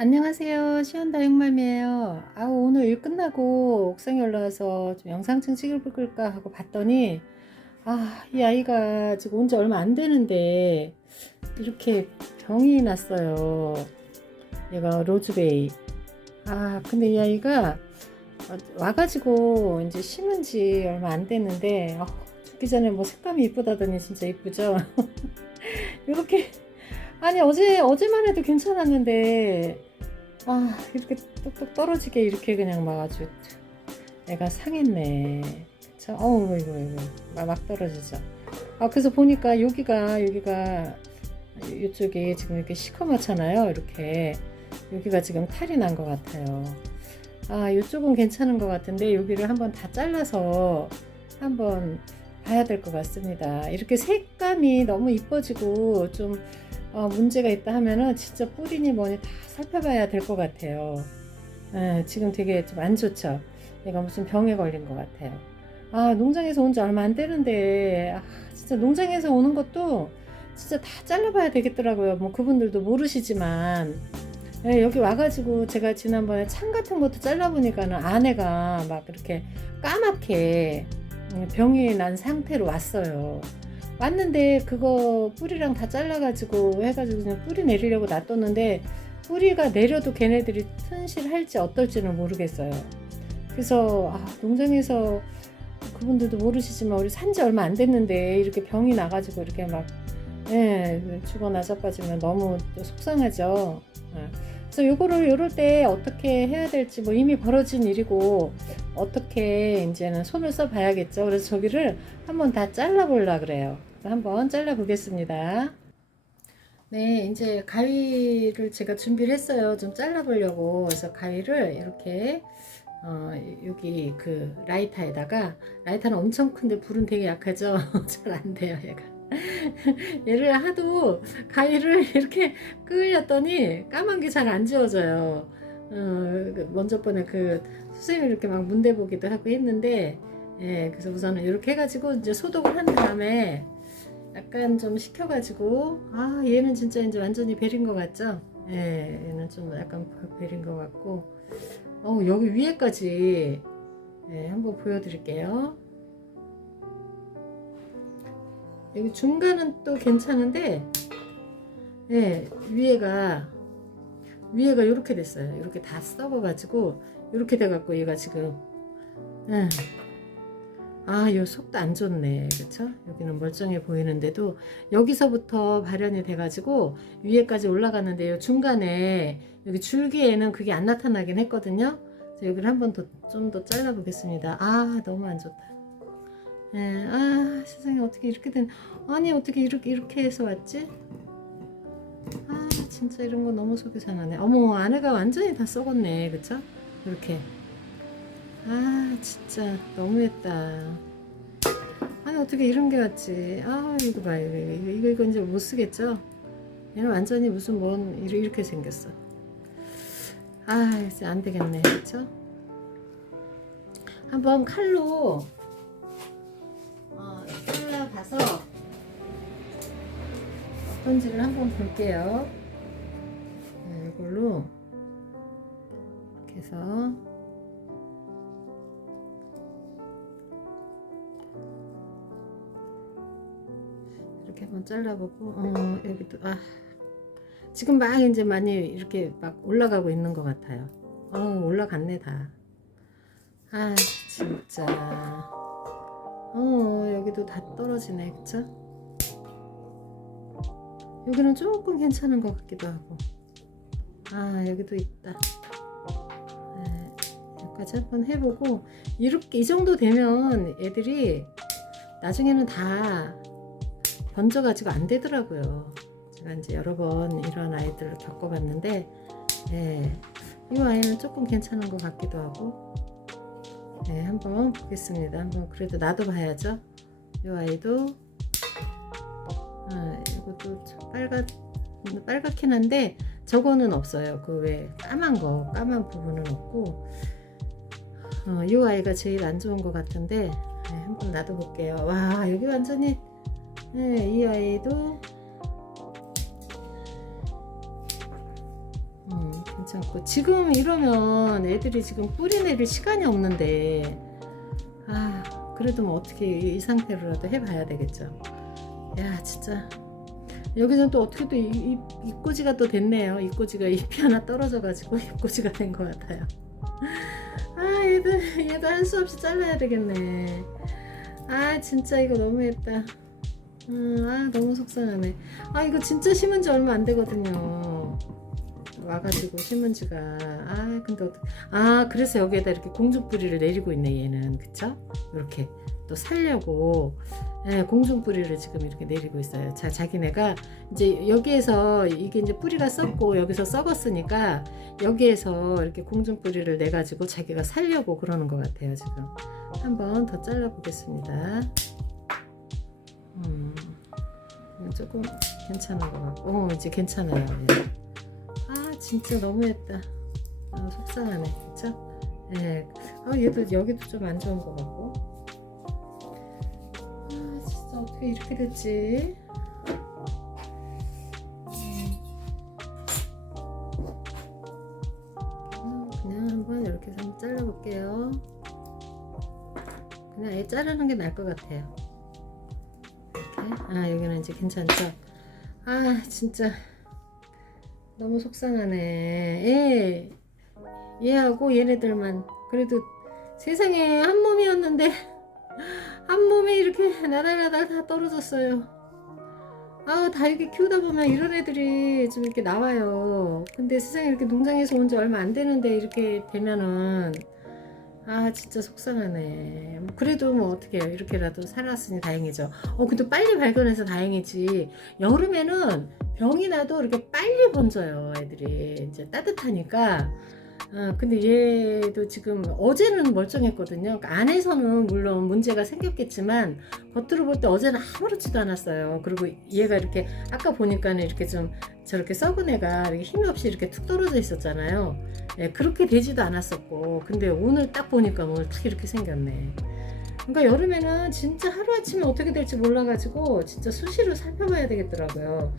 안녕하세요. 시원다육맘이에요. 아, 오늘 일 끝나고 옥상에 올라와서 좀 영상 좀 찍을까 하고 봤더니, 아, 이 아이가 지금 온 지 얼마 안 되는데, 이렇게 병이 났어요. 얘가 로즈베이. 아, 근데 이 아이가 어, 와가지고 이제 심은 지 얼마 안 됐는데, 어, 죽기 전에 뭐 색감이 이쁘다더니 진짜 이쁘죠? 이렇게 아니 어제 어제만 해도 괜찮았는데 아 이렇게 똑똑 떨어지게 이렇게 그냥 막 아주 애가 상했네. 그쵸? 어우 이거 이거 막, 막 떨어지죠. 아 그래서 보니까 여기가 여기가 이쪽이 지금 이렇게 시커멓잖아요 이렇게. 여기가 지금 탈이 난 것 같아요. 아 이쪽은 괜찮은 것 같은데 여기를 한번 다 잘라서 한번 봐야 될 것 같습니다. 이렇게 색감이 너무 이뻐지고 좀 어, 문제가 있다 하면은 진짜 뿌리니 뭐니 다 살펴봐야 될 것 같아요. 예, 지금 되게 좀 안 좋죠. 얘가 무슨 병에 걸린 것 같아요. 아, 농장에서 온 지 얼마 안 되는데, 아, 진짜 농장에서 오는 것도 진짜 다 잘라봐야 되겠더라고요. 뭐 그분들도 모르시지만. 예, 여기 와가지고 제가 지난번에 창 같은 것도 잘라보니까는 안에가 막 이렇게 까맣게 음, 병이 난 상태로 왔어요. 왔는데 그거 뿌리랑 다 잘라가지고 해가지고 그냥 뿌리 내리려고 놔뒀는데 뿌리가 내려도 걔네들이 튼실할지 어떨지는 모르겠어요. 그래서 아, 농장에서 그분들도 모르시지만 우리 산지 얼마 안 됐는데 이렇게 병이 나가지고 이렇게 막 예, 죽어 나 자빠지면 너무 또 속상하죠. 예. 그래서 요거를 요럴 때 어떻게 해야 될지 뭐 이미 벌어진 일이고 어떻게 이제는 손을 써 봐야겠죠. 그래서 저기를 한번 다 잘라 보려 그래요. 한번 잘라 보겠습니다. 네, 이제 가위를 제가 준비를 했어요. 좀 잘라 보려고. 그래서 가위를 이렇게 어, 여기 그 라이터에다가 라이터는 엄청 큰데 불은 되게 약하죠. 잘 안 돼요, 얘가. 얘를 하도 가위를 이렇게 끄였더니 까만 게 잘 안 지워져요. 어, 그 먼저 번에 그 선생님이 이렇게 막 문대 보기도 하고 했는데, 예, 그래서 우선은 이렇게 해가지고 이제 소독을 한 다음에 약간 좀 식혀가지고, 아, 얘는 진짜 이제 완전히 베린 것 같죠? 예, 얘는 좀 약간 베린 것 같고, 어 여기 위에까지, 예, 한번 보여드릴게요. 여기 중간은 또 괜찮은데, 예, 위에가, 위에가 이렇게 됐어요. 이렇게 다 썩어가지고, 이렇게 돼갖고 얘가 지금, 예. 아, 요 속도 안 좋네. 그쵸? 여기는 멀쩡해 보이는데도, 여기서부터 발현이 돼가지고, 위에까지 올라갔는데, 요 중간에, 여기 줄기에는 그게 안 나타나긴 했거든요. 여기를 한 번 더, 좀 더 잘라 보겠습니다. 아, 너무 안 좋다. 예, 아, 세상에 어떻게 이렇게 된, 아니, 어떻게 이렇게, 이렇게 해서 왔지? 아, 진짜 이런 거 너무 속이 상하네. 어머, 안에가 완전히 다 썩었네. 그쵸? 이렇게. 아, 진짜 너무했다. 아니, 어떻게 이런 게 왔지? 아, 이거 봐요. 이거, 이거, 이거 이제 못 쓰겠죠? 얘는 완전히 무슨 뭔, 이렇게 생겼어. 아, 이제 안 되겠네. 그쵸? 한번 칼로 어, 올라가서 어떤지를 한번 볼게요. 네, 이걸로 이렇게 해서 이렇게 한번 잘라보고 어, 여기도 아 지금 막 이제 많이 이렇게 막 올라가고 있는 것 같아요. 어 올라갔네 다. 아 진짜. 어 여기도 다 떨어지네 그쵸? 여기는 조금 괜찮은 것 같기도 하고 아 여기도 있다 네, 여기까지 한번 해보고 이렇게 이 정도 되면 애들이 나중에는 다 번져 가지고 안 되더라고요 제가 이제 여러 번 이런 아이들을 겪어봤는데 네, 이 아이는 조금 괜찮은 것 같기도 하고 네, 한번 보겠습니다. 한번 그래도 나도 봐야죠. 이 아이도 아, 이것도 빨갛 빨갛긴 한데 저거는 없어요. 그 왜 까만 거 까만 부분은 없고 어, 이 아이가 제일 안 좋은 것 같은데 네, 한번 놔둬 볼게요. 와 여기 완전히 네, 이 아이도. 음, 괜찮고. 지금 이러면 애들이 지금 뿌리 내릴 시간이 없는데 아 그래도 뭐 어떻게 이, 이 상태로라도 해봐야 되겠죠. 야 진짜. 여기서는 또 어떻게 또 이, 이, 입꼬지가 또 됐네요. 입꼬지가 잎이 하나 떨어져 가지고 입꼬지가 된 것 같아요. 아 얘도 얘도 할 수 없이 잘라야 되겠네. 아 진짜 이거 너무했다 음, 아 너무 속상하네. 아 이거 진짜 심은 지 얼마 안 되거든요. 와가지고 심은 지가. 아 근데 어떡 아 그래서 여기에다 이렇게 공중뿌리를 내리고 있네 얘는. 그쵸? 이렇게 또 살려고. 예, 공중뿌리를 지금 이렇게 내리고 있어요. 자 자기네가 이제 여기에서 이게 이제 뿌리가 썩고 여기서 썩었으니까 여기에서 이렇게 공중뿌리를 내 가지고 자기가 살려고 그러는 것 같아요 지금. 한번 더 잘라 보겠습니다 음, 조금 괜찮은 것 같고. 어, 이제 괜찮아요. 예. 아 진짜 너무했다. 아, 속상하네. 그쵸? 예. 아 얘도 여기도 좀 안 좋은 것 같고. 아 진짜 어떻게 이렇게 됐지? 음, 그냥 한번 이렇게 한번 잘라볼게요. 그냥 아예 자르는 게 나을 것 같아요 아 여기는 이제 괜찮죠? 아 진짜. 너무 속상하네. 얘 얘하고 얘네들만. 그래도 세상에 한 몸이었는데 한 몸이 이렇게 나달나달 다 떨어졌어요. 아 다육이 키우다 보면 이런 애들이 좀 이렇게 나와요. 근데 세상에 이렇게 농장에서 온 지 얼마 안 되는데 이렇게 되면은 아 진짜 속상하네. 뭐 그래도 뭐 어떻게 해요 이렇게라도 살았으니 다행이죠. 어 근데 빨리 발견해서 다행이지. 여름에는 병이 나도 이렇게 빨리 번져요 애들이. 이제 따뜻하니까. 아 근데 얘도 지금 어제는 멀쩡했거든요. 그러니까 안에서는 물론 문제가 생겼겠지만 겉으로 볼 때 어제는 아무렇지도 않았어요. 그리고 얘가 이렇게 아까 보니까는 이렇게 좀 저렇게 썩은 애가 힘이 없이 이렇게 툭 떨어져 있었잖아요 예, 그렇게 되지도 않았었고. 근데 오늘 딱 보니까 오늘 탁 이렇게 생겼네. 그러니까 여름에는 진짜 하루아침에 어떻게 될지 몰라가지고 진짜 수시로 살펴봐야 되겠더라고요.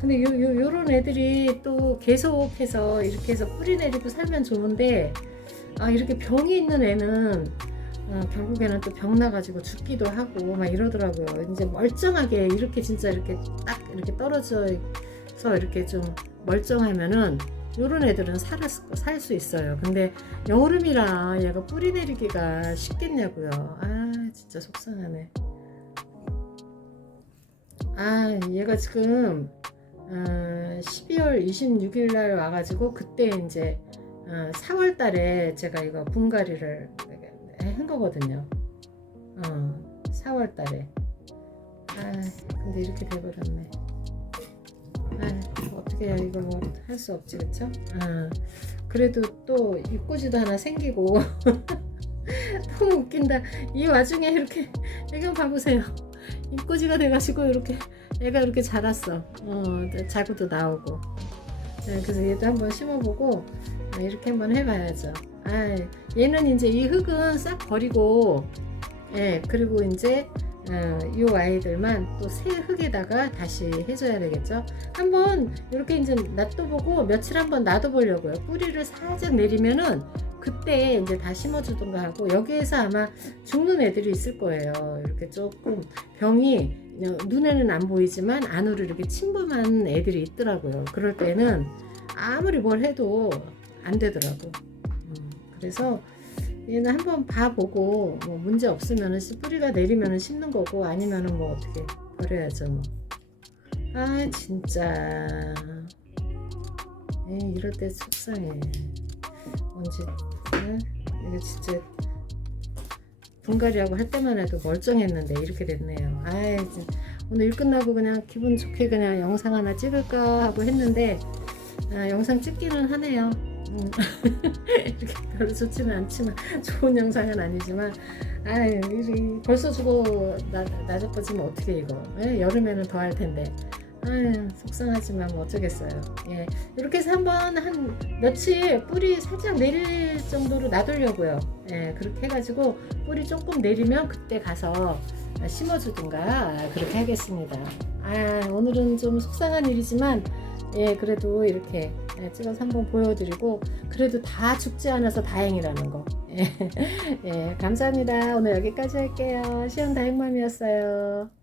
근데 요, 요, 요런 애들이 또 계속해서 이렇게 해서 뿌리 내리고 살면 좋은데 아 이렇게 병이 있는 애는 어, 결국에는 또 병 나가지고 죽기도 하고 막 이러더라고요. 이제 멀쩡하게 이렇게 진짜 이렇게 딱 이렇게 떨어져서 이렇게 좀 멀쩡하면은 요런 애들은 살 수 있어요. 근데 여름이라 얘가 뿌리 내리기가 쉽겠냐고요. 아 진짜 속상하네. 아 얘가 지금 어, 12월 26일 날 와가지고 그때 이제 어, 4월 달에 제가 이거 분갈이를 한 거거든요. 어, 4월 달에. 아 근데 이렇게 돼버렸네. 아, 어떻게 해요? 이거 뭐 할 수 없지, 그쵸? 아, 그래도 또 입꼬지도 하나 생기고 너무 웃긴다. 이 와중에 이렇게 애가 봐보세요. 입꼬지가 돼가지고 이렇게 애가 이렇게 자랐어. 어, 자구도 나오고. 네, 그래서 얘도 한번 심어보고 아, 이렇게 한번 해봐야죠. 아, 얘는 이제 이 흙은 싹 버리고, 예, 그리고 이제 어, 이 아이들만 또 새 흙에다가 다시 해줘야 되겠죠. 한번 이렇게 이제 놔둬보고 며칠 한번 놔둬보려고요. 뿌리를 살짝 내리면은 그때 이제 다 심어주던가 하고 여기에서 아마 죽는 애들이 있을 거예요. 이렇게 조금 병이 눈에는 안 보이지만 안으로 이렇게 침범한 애들이 있더라고요. 그럴 때는 아무리 뭘 해도 안 되더라고. 음, 그래서 얘는 한번 봐보고 뭐 문제 없으면은 씨- 뿌리가 내리면은 심는 거고 아니면은 뭐 어떻게 버려야죠 뭐. 아 진짜. 에이, 이럴 때 속상해. 언제 에? 이거 진짜 분갈이하고 할 때만 해도 멀쩡했는데 이렇게 됐네요. 진- 오늘 일 끝나고 그냥 기분 좋게 그냥 영상 하나 찍을까 하고 했는데 아, 영상 찍기는 하네요 음. 이렇게 별로 좋지는 않지만 좋은 영상은 아니지만 아유 이 벌써 주고 나 나저거지면 어떻게 이거 예? 여름에는 더 할 텐데 아유 속상하지만 뭐 어쩌겠어요 예 이렇게 해서 한번 한 며칠 뿌리 살짝 내릴 정도로 놔두려고요 예 그렇게 해가지고 뿌리 조금 내리면 그때 가서 심어주든가 그렇게 하겠습니다 아 오늘은 좀 속상한 일이지만 예 그래도 이렇게 예, 찍어서 한번 보여드리고 그래도 다 죽지 않아서 다행이라는 거. 예, 예, 감사합니다. 오늘 여기까지 할게요. 시원 다육맘이었어요.